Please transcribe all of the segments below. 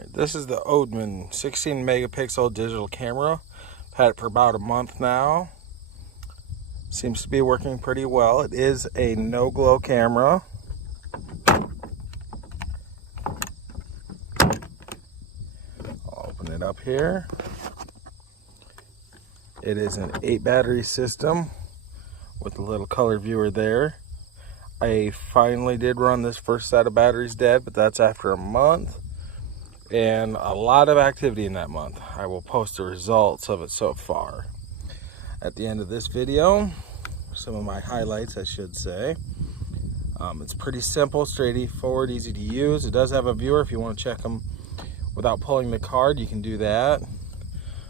Alright, this is the Oudmon 16 megapixel digital camera. I've had it for about a month now. Seems to be working pretty well. It is a no glow camera. I'll open it up here. It is an 8 battery system with a little color viewer there. I finally did run this first set of batteries dead, but that's after a month. And a lot of activity in that month. I will post the results of it so far at the end of this video. Some of my highlights, I should say. It's pretty simple, straightforward, easy to use. It does have a viewer. If you want to check them without pulling the card, you can do that.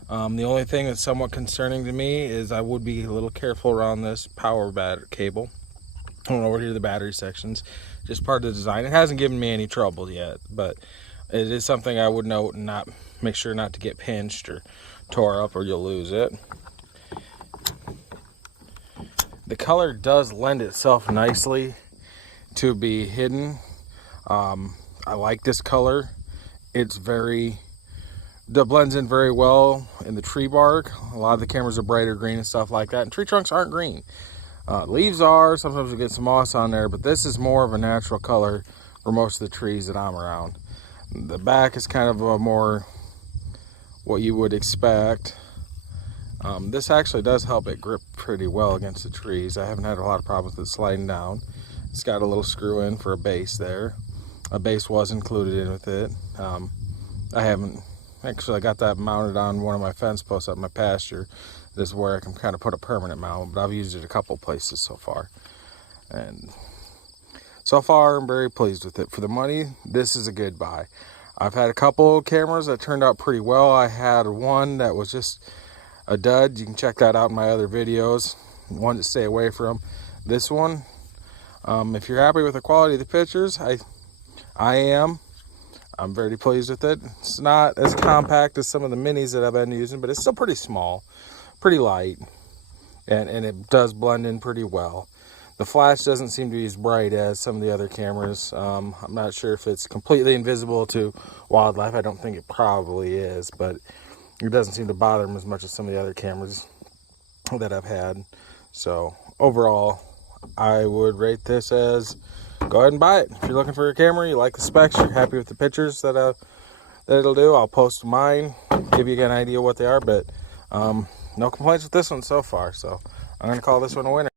The only thing that's somewhat concerning to me is I would be a little careful around this power battery cable. Over here to the battery sections, just part of the design. It hasn't given me any trouble yet, but it is something I would note and not make sure not to get pinched or tore up, or you'll lose it. The color does lend itself nicely to be hidden. I like this color. It blends in very well in the tree bark. A lot of the cameras are brighter green and stuff like that, and tree trunks aren't green. Leaves are, sometimes we get some moss on there, but this is more of a natural color for most of the trees that I'm around. The back is kind of a more what you would expect. This actually does help it grip pretty well against the trees. I haven't had a lot of problems with it sliding down. It's got a little screw in for a base there. A base was included in with it. I got that mounted on one of my fence posts up in my pasture. This is where I can kind of put a permanent mount, but I've used it a couple places so far. And so far, I'm very pleased with it. For the money, this is a good buy. I've had a couple cameras that turned out pretty well. I had one that was just a dud. You can check that out in my other videos. One to stay away from. This one, if you're happy with the quality of the pictures, I am. I'm very pleased with it. It's not as compact as some of the minis that I've been using, but it's still pretty small, pretty light, and it does blend in pretty well. The flash doesn't seem to be as bright as some of the other cameras. I'm not sure if it's completely invisible to wildlife. I don't think it probably is, but it doesn't seem to bother them as much as some of the other cameras that I've had. So overall, I would rate this as go ahead and buy it. If you're looking for a camera, you like the specs, you're happy with the pictures that it'll do, I'll post mine, give you an idea what they are, but no complaints with this one so far. So I'm going to call this one a winner.